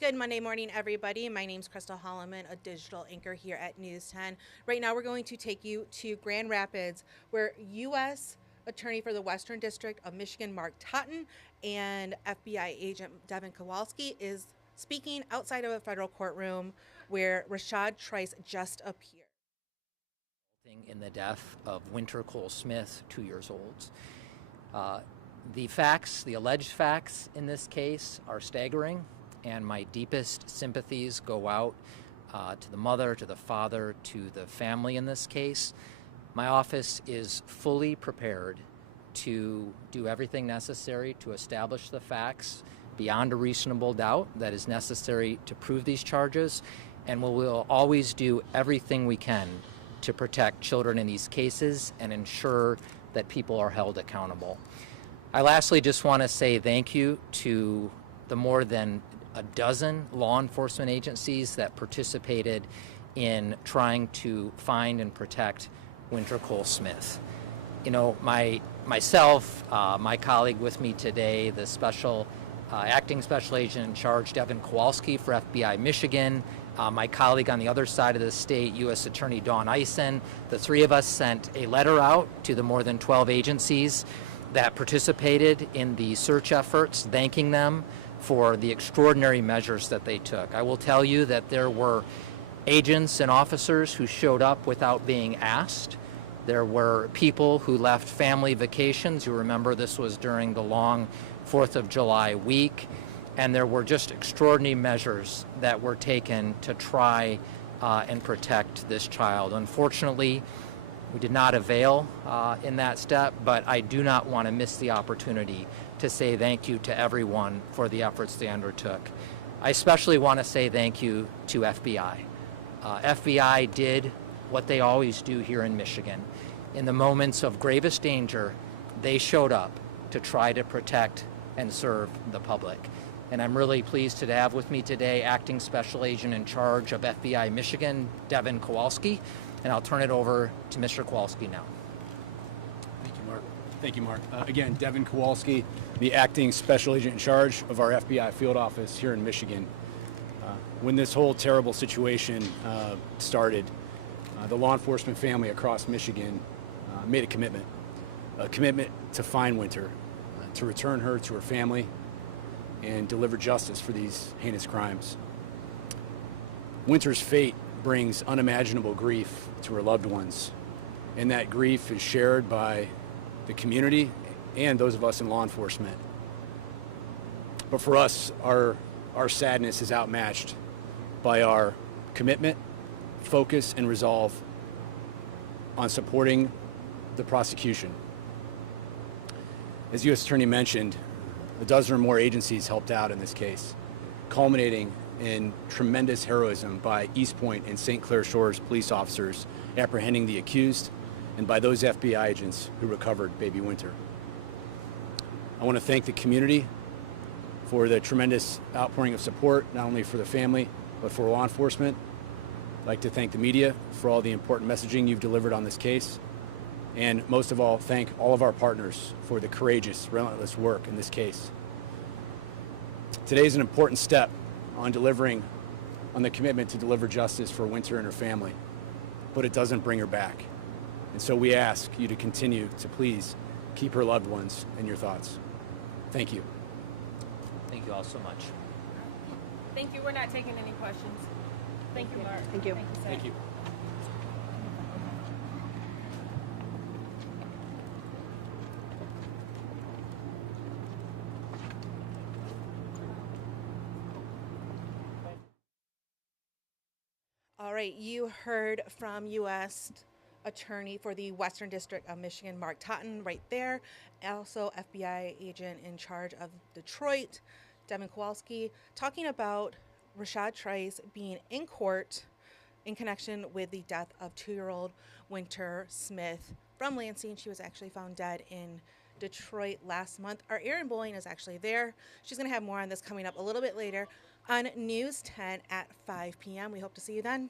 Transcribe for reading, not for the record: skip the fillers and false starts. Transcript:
Good Monday morning, everybody. My name's Crystal Holloman, a digital anchor here at News 10. Right now, we're going to take you to Grand Rapids, where U.S. Attorney for the Western District of Michigan, Mark Totten, and FBI agent Devin Kowalski is speaking outside of a federal courtroom where Rashad Trice just appeared. In the death of Wynter Cole Smith, 2 years old. The facts, the alleged facts in this case are staggering, and my deepest sympathies go out to the mother, to the father, to the family in this case. My office is fully prepared to do everything necessary to establish the facts beyond a reasonable doubt that is necessary to prove these charges, and we will always do everything we can to protect children in these cases and ensure that people are held accountable. I lastly just want to say thank you to the more than a dozen law enforcement agencies that participated in trying to find and protect Wynter Cole Smith. You know, myself, my colleague with me today, the acting special agent in charge, Devin Kowalski for FBI Michigan, my colleague on the other side of the state, U.S. Attorney Dawn Eisen, the three of us sent a letter out to the more than 12 agencies that participated in the search efforts, thanking them for the extraordinary measures that they took. I will tell you that there were agents and officers who showed up without being asked. There were people who left family vacations. You remember this was during the long 4th of July week. And there were just extraordinary measures that were taken to try and protect this child. Unfortunately, we did not avail in that step, but I do not want to miss the opportunity to say thank you to everyone for the efforts they undertook. I especially want to say thank you to FBI. FBI did what they always do here in Michigan. In the moments of gravest danger, they showed up to try to protect and serve the public. And I'm really pleased to have with me today Acting Special Agent in charge of FBI Michigan, Devin Kowalski. And I'll turn it over to Mr. Kowalski now. Thank you, Mark. Thank you, Mark. Again, Devin Kowalski, the Acting Special Agent in charge of our FBI field office here in Michigan. When this whole terrible situation started, the law enforcement family across Michigan made a commitment to find Wynter, to return her to her family, and deliver justice for these heinous crimes. Wynter's fate brings unimaginable grief to her loved ones, and that grief is shared by the community and those of us in law enforcement. But for us, our sadness is outmatched by our commitment, focus, and resolve on supporting the prosecution. As U.S. Attorney mentioned, a dozen or more agencies helped out in this case, culminating in tremendous heroism by East Point and St. Clair Shores police officers apprehending the accused, and by those FBI agents who recovered baby Wynter. I want to thank the community for the tremendous outpouring of support, not only for the family, but for law enforcement. I'd like to thank the media for all the important messaging you've delivered on this case. And most of all, thank all of our partners for the courageous, relentless work in this case. Today is an important step on delivering on the commitment to deliver justice for Wynter and her family, but it doesn't bring her back. And so we ask you to continue to please keep her loved ones in your thoughts. Thank you. Thank you all so much. Thank you. We're not taking any questions. Thank you, Mark. Thank you. Thank you, sir. Thank you. All right, you heard from U.S. Attorney for the Western District of Michigan, Mark Totten, right there. Also, FBI agent in charge of Detroit, Devin Kowalski, talking about Rashad Trice being in court in connection with the death of 2-year-old Wynter Smith from Lansing. She was actually found dead in Detroit last month. Our Erin Bowling is actually there. She's going to have more on this coming up a little bit later on News 10 at 5 p.m. We hope to see you then.